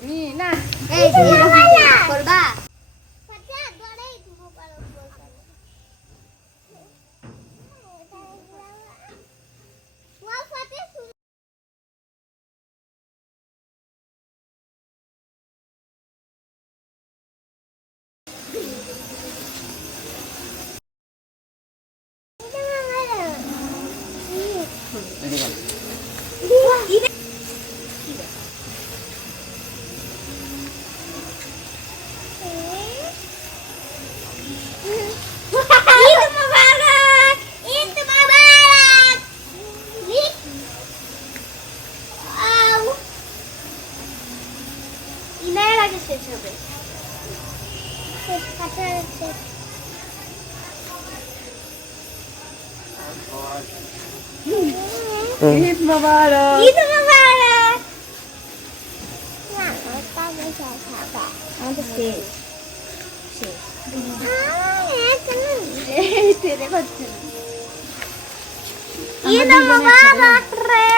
তুমি না এই করবা ঈদ মোবারক ঈদ মোবারক আমাদের শেষ ঈদ মোবারক রে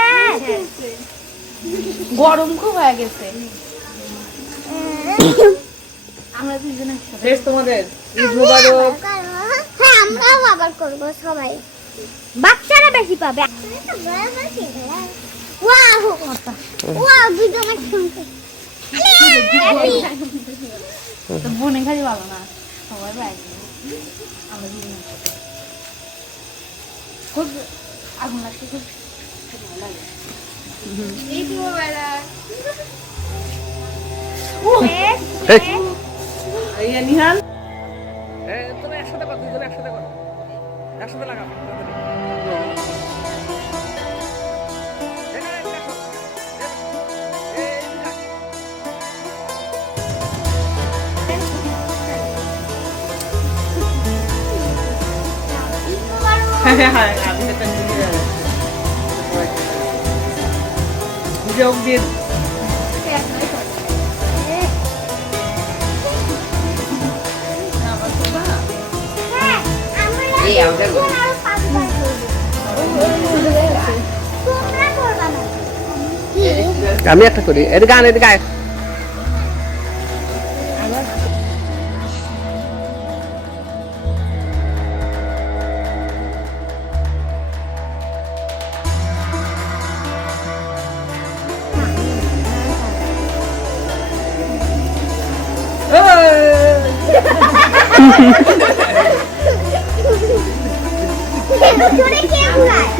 গরম খুব হয়ে গেছে আমরা দুজনে বেশ তোমাদের ঈদ মোবারক হ্যাঁ আমরাও আবার করব সবাই বাচ্চারা বেশি পাবে ওয়াও ওয়াও ভিডিও মত শুনতে তো বোনে খালি ভালো না সবাই বাইরে আমরা দুজনে খুব আগুন লাগছে খুব ভালো লাগে ঈদ মোবারক এই নিহাল তুমি একসাথে কর দুজনে একসাথে কর একসাথে লাগাও যোগ দিয়ে আমি একটা করি এর গান এর গায়ে জোরে কে উড়ায়